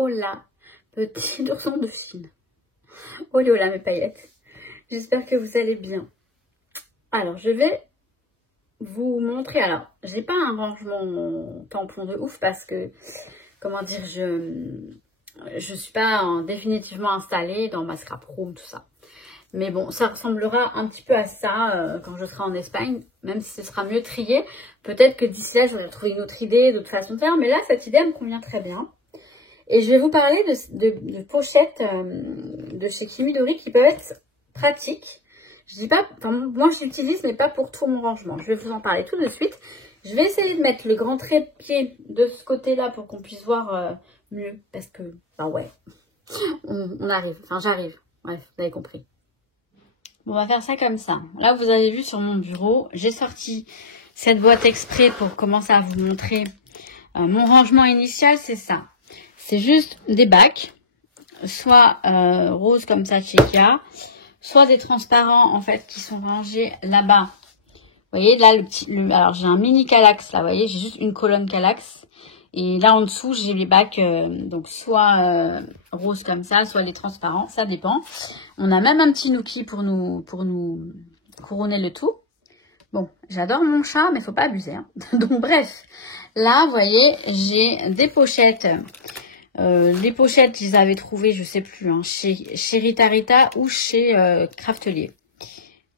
Hola, petit ourson de Chine. Olé, hola mes paillettes. J'espère que vous allez bien. Alors, je vais vous montrer. Alors, j'ai pas un rangement tampon de ouf parce que, comment dire, je suis pas définitivement installée dans ma scrap room, tout ça. Mais bon, ça ressemblera un petit peu à ça quand je serai en Espagne, même si ce sera mieux trié. Peut-être que d'ici là, j'aurai trouvé une autre idée, d'autres façons de faire. Mais là, cette idée, elle me convient très bien. Et je vais vous parler de pochettes de chez Kimi Dori qui peuvent être pratiques. Je dis pas, enfin, moi je l'utilise, mais pas pour tout mon rangement. Je vais vous en parler tout de suite. Je vais essayer de mettre le grand trépied de ce côté-là pour qu'on puisse voir mieux. Parce que, bah ouais, on arrive. Enfin, j'arrive. Bref, vous avez compris. Bon, on va faire ça comme ça. Là, vous avez vu sur mon bureau, j'ai sorti cette boîte exprès pour commencer à vous montrer mon rangement initial, c'est ça. C'est juste des bacs, soit roses comme ça chez Ikea, soit des transparents en fait qui sont rangés là-bas. Vous voyez, là, alors j'ai un mini Kallax, là, vous voyez, j'ai juste une colonne Kallax. Et là en dessous, j'ai les bacs, donc soit roses comme ça, soit les transparents, ça dépend. On a même un petit Nuki pour nous couronner le tout. Bon, j'adore mon chat, mais il faut pas abuser. Hein. Donc bref, là, vous voyez, j'ai des pochettes. Les pochettes, je les avais trouvées, je sais plus, hein, chez Rita Rita ou chez Craftelier.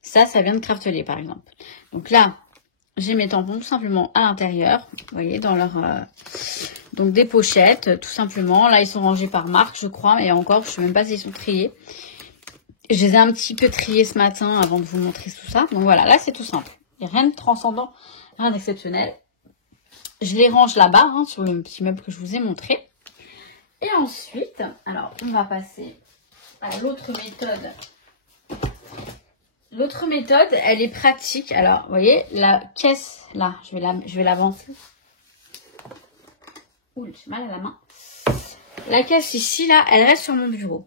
Ça vient de Craftelier, par exemple. Donc là, j'ai mes tampons tout simplement à l'intérieur. Vous voyez, dans leur... donc des pochettes, tout simplement. Là, ils sont rangés par marque, je crois. Et encore, je ne sais même pas s'ils sont triés. Je les ai un petit peu triés ce matin avant de vous montrer tout ça. Donc voilà, là, c'est tout simple. Il n'y a rien de transcendant, rien d'exceptionnel. Je les range là-bas, hein, sur le petit meuble que je vous ai montré. Et ensuite, alors, on va passer à l'autre méthode. L'autre méthode, elle est pratique. Alors, vous voyez, la caisse, là, je vais l'avancer. Ouh, j'ai mal à la main. La caisse ici, là, elle reste sur mon bureau.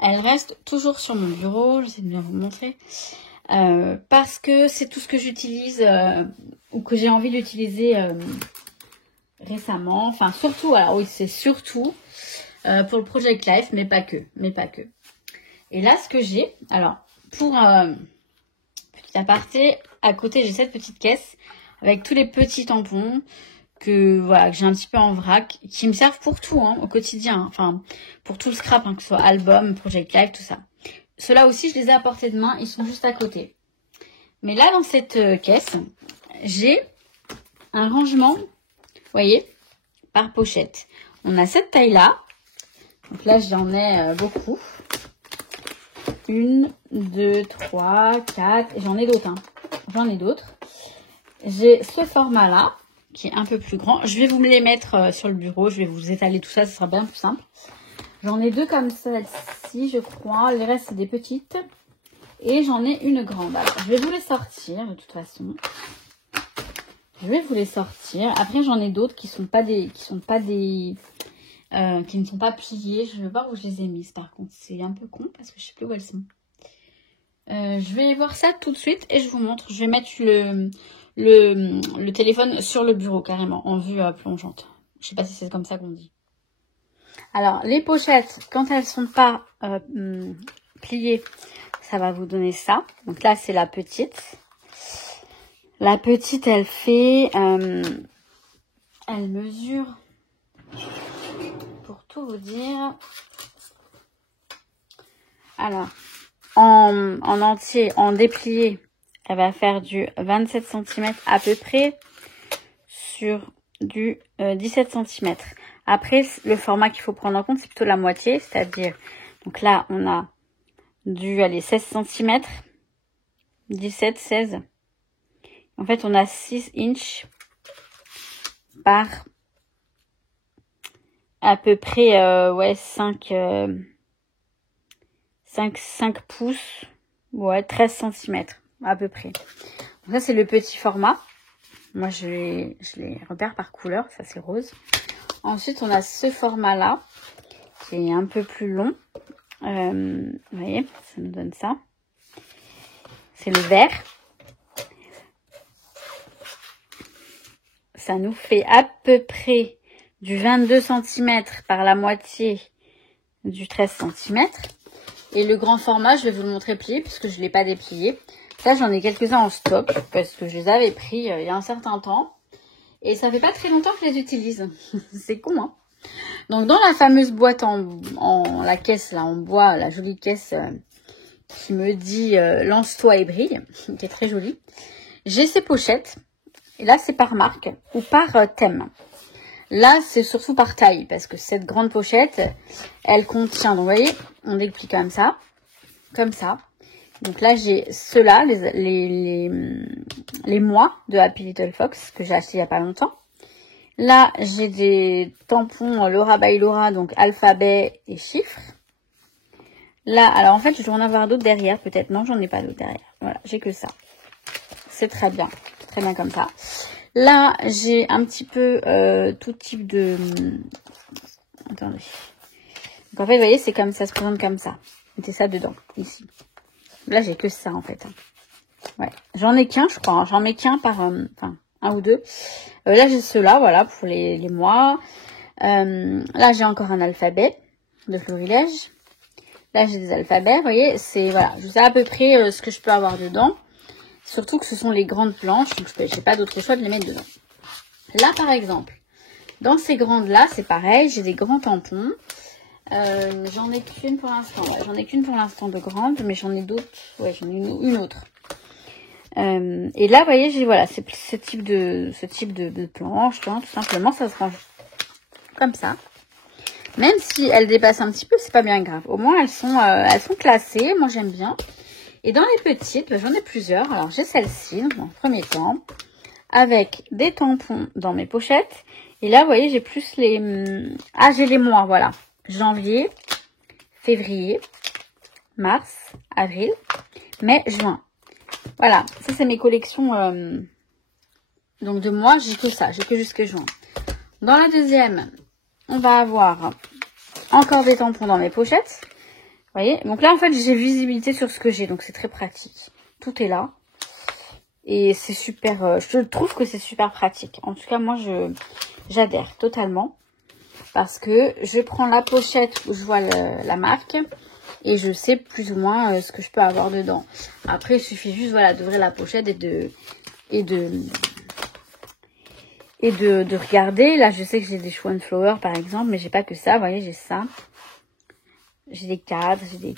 Elle reste toujours sur mon bureau. J'essaie de bien vous montrer. Parce que c'est tout ce que j'utilise ou que j'ai envie d'utiliser récemment. Enfin, surtout, alors oui, c'est surtout pour le Project Life, mais pas que. Et là, ce que j'ai, alors, pour petit aparté, à côté, j'ai cette petite caisse avec tous les petits tampons que voilà que j'ai un petit peu en vrac, qui me servent pour tout, hein, au quotidien. Hein. Enfin, pour tout le scrap, hein, que ce soit album, Project Life, tout ça. Ceux-là aussi, je les ai à portée de main, ils sont juste à côté. Mais là, dans cette caisse, j'ai un rangement, vous voyez, par pochette. On a cette taille-là. Donc là, j'en ai beaucoup. 1, 2, 3, 4. Et j'en ai d'autres. Hein. J'en ai d'autres. J'ai ce format-là, qui est un peu plus grand. Je vais vous les mettre sur le bureau. Je vais vous étaler tout ça. Ce sera bien plus simple. J'en ai deux comme celle-ci, je crois. Le reste, c'est des petites. Et j'en ai une grande. Alors, je vais vous les sortir, de toute façon. Je vais vous les sortir. Après, j'en ai d'autres qui ne sont pas pliées. Je vais voir où je les ai mises. Par contre, c'est un peu con parce que je sais plus où elles sont. Je vais voir ça tout de suite et je vous montre. Je vais mettre le téléphone sur le bureau carrément en vue plongeante. Je sais pas si c'est comme ça qu'on dit. Alors, les pochettes, quand elles sont pas pliées, ça va vous donner ça. Donc là, c'est la petite. La petite, elle fait... elle mesure... Pour tout vous dire... Alors, en entier, en déplié, elle va faire du 27 cm à peu près sur du 17 cm. Après, le format qu'il faut prendre en compte, c'est plutôt la moitié. C'est-à-dire, donc là, on a du, allez, 16 cm, 17, 16. En fait, on a 6 inches par à peu près, ouais, 5 pouces, ouais, 13 cm à peu près. Donc ça, c'est le petit format. Moi, je les repère par couleur, ça c'est rose. Ensuite, on a ce format-là, qui est un peu plus long. Vous voyez, ça nous donne ça. C'est le vert. Ça nous fait à peu près du 22 cm par la moitié du 13 cm. Et le grand format, je vais vous le montrer plié puisque je ne l'ai pas déplié. Ça, j'en ai quelques-uns en stock parce que je les avais pris il y a un certain temps. Et ça fait pas très longtemps que je les utilise. C'est con, hein. Donc, dans la fameuse boîte en la caisse, là, en bois, la jolie caisse qui me dit lance-toi et brille, qui est très jolie. J'ai ces pochettes. Et là, c'est par marque ou par thème. Là, c'est surtout par taille parce que cette grande pochette, elle contient, donc vous voyez, on déplie comme ça. Comme ça. Donc là, j'ai ceux-là, les mois de Happy Little Fox que j'ai acheté il n'y a pas longtemps. Là, j'ai des tampons Laura by Laura, donc alphabet et chiffres. Là, alors en fait, je dois en avoir d'autres derrière, peut-être. Non, j'en ai pas d'autres derrière. Voilà, j'ai que ça. C'est très bien. Très bien comme ça. Là, j'ai un petit peu tout type de... Attendez. Donc en fait, vous voyez, c'est comme ça, ça se présente comme ça. Mettez ça dedans, ici. Là, j'ai que ça, en fait. Ouais. J'en ai qu'un, je crois. Hein. J'en mets qu'un par... enfin, un ou deux. Là, j'ai ceux-là, voilà, pour les mois. Là, j'ai encore un alphabet de florilège. Là, j'ai des alphabets, vous voyez. C'est, voilà, je sais à peu près ce que je peux avoir dedans. Surtout que ce sont les grandes planches. Donc, je n'ai pas d'autre choix de les mettre dedans. Là, par exemple, dans ces grandes-là, c'est pareil. J'ai des grands tampons. J'en ai qu'une pour l'instant. Ouais, j'en ai qu'une pour l'instant de grande, mais j'en ai d'autres. Ouais, j'en ai une autre. Et là, vous voyez, j'ai voilà, c'est ce type de planche, hein, tout simplement, ça se range comme ça. Même si elles dépassent un petit peu, c'est pas bien grave. Au moins, elles sont classées. Moi, j'aime bien. Et dans les petites, j'en ai plusieurs. Alors, j'ai celle-ci, dans le premier temps, avec des tampons dans mes pochettes. Et là, vous voyez, j'ai plus les... Ah, j'ai les mois, voilà. Janvier, février, mars, avril, mai, juin. Voilà, ça c'est mes collections. Donc de mois, j'ai que ça, j'ai que jusque juin. Dans la deuxième, on va avoir encore des tampons dans mes pochettes. Vous voyez, donc là en fait j'ai visibilité sur ce que j'ai, donc c'est très pratique. Tout est là. Et c'est super, je trouve que c'est super pratique. En tout cas, moi j'adhère totalement. Parce que je prends la pochette où je vois la marque et je sais plus ou moins ce que je peux avoir dedans. Après, il suffit juste voilà, d'ouvrir la pochette et de regarder. Là, je sais que j'ai des Schwan Flower par exemple, mais j'ai pas que ça. Vous voyez, j'ai ça. J'ai des cadres, j'ai des...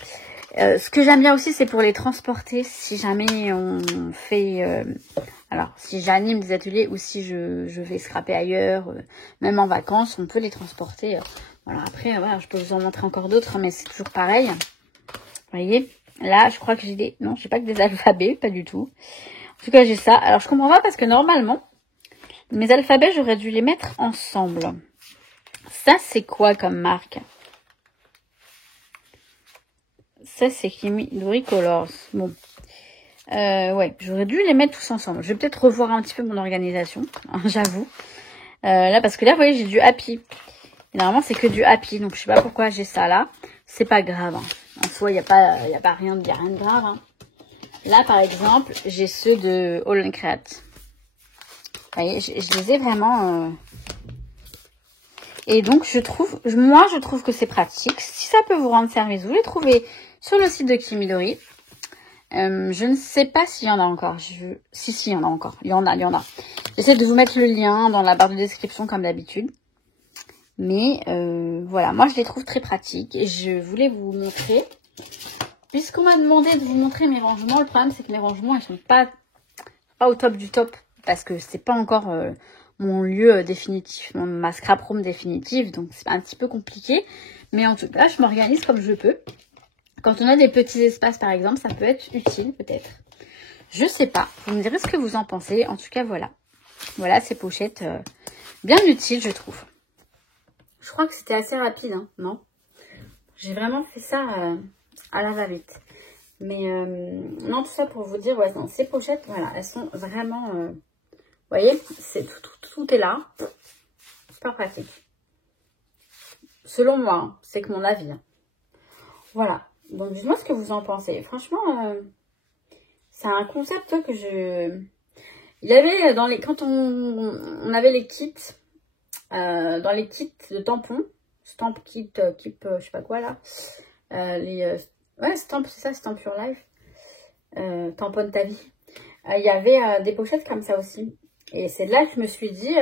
ce que j'aime bien aussi, c'est pour les transporter si jamais on fait... alors, si j'anime des ateliers ou si je vais scraper ailleurs, même en vacances, on peut les transporter. Voilà, après, voilà, je peux vous en montrer encore d'autres, mais c'est toujours pareil. Vous voyez, là, je crois que j'ai des... Non, j'ai pas que des alphabets, pas du tout. En tout cas, j'ai ça. Alors, je comprends pas parce que normalement, mes alphabets, j'aurais dû les mettre ensemble. Ça, c'est quoi comme marque ? Ça, c'est Kimidori Colors. Bon. Ouais, j'aurais dû les mettre tous ensemble. Je vais peut-être revoir un petit peu mon organisation, hein, j'avoue. Là, parce que là, vous voyez, j'ai du Happy. Et normalement, c'est que du Happy. Donc, je sais pas pourquoi j'ai ça là. C'est pas grave. Hein. En soi, il n'y a pas rien de grave. Hein. Là, par exemple, j'ai ceux de All and Create. Vous voyez, je les ai vraiment... Et donc, je trouve que c'est pratique. Si ça peut vous rendre service, vous les trouvez sur le site de Kimidori. Je ne sais pas s'il y en a encore. Si, il y en a encore. Il y en a. J'essaie de vous mettre le lien dans la barre de description comme d'habitude. Mais voilà, moi je les trouve très pratiques. Et je voulais vous montrer. Puisqu'on m'a demandé de vous montrer mes rangements, le problème c'est que mes rangements, ils sont pas au top du top. Parce que c'est pas encore mon lieu définitif, ma scrap room définitive. Donc c'est un petit peu compliqué. Mais en tout cas, je m'organise comme je peux. Quand on a des petits espaces, par exemple, ça peut être utile, peut-être. Je sais pas. Vous me direz ce que vous en pensez. En tout cas, voilà. Voilà ces pochettes bien utiles, je trouve. Je crois que c'était assez rapide, hein, non? J'ai vraiment fait ça à la va-vite. Mais non, tout ça pour vous dire, ouais, non, ces pochettes, voilà, elles sont vraiment... vous voyez, tout est là. Super pratique. Selon moi, hein, c'est que mon avis. Hein. Voilà. Donc, dites-moi ce que vous en pensez. Franchement, c'est un concept que je... Il avait dans les... Quand on avait les kits, dans les kits de tampons. Stamp kit, keep, je sais pas quoi là. Ouais, Stamp, c'est ça, Stamp Your Life. Tamponne ta vie. Il y avait des pochettes comme ça aussi. Et c'est là que je me suis dit...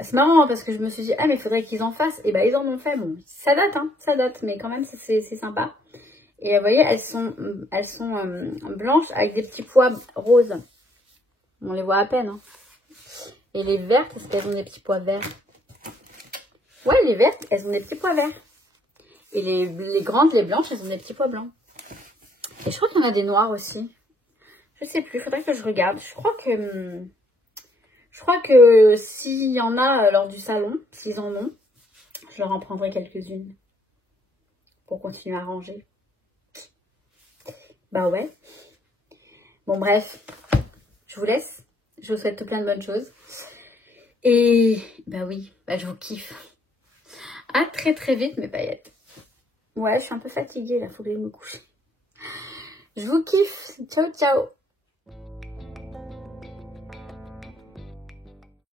c'est marrant parce que je me suis dit, ah mais il faudrait qu'ils en fassent. Et ben ils en ont fait. Bon, ça date, hein, ça date. Mais quand même, c'est sympa. Et vous voyez, elles sont blanches avec des petits pois roses. On les voit à peine. Hein. Et les vertes, est-ce qu'elles ont des petits pois verts? Ouais, les vertes, elles ont des petits pois verts. Et les grandes, les blanches, elles ont des petits pois blancs. Et je crois qu'il y en a des noirs aussi. Je sais plus, il faudrait que je regarde. Je crois que s'il y en a lors du salon, s'ils en ont, je leur en prendrai quelques-unes. Pour continuer à ranger. Bah ouais. Bon bref, je vous laisse. Je vous souhaite tout plein de bonnes choses. Et bah oui, bah je vous kiffe. À très très vite mes paillettes. Ouais, je suis un peu fatiguée là, faut que je me couche. Je vous kiffe. Ciao ciao.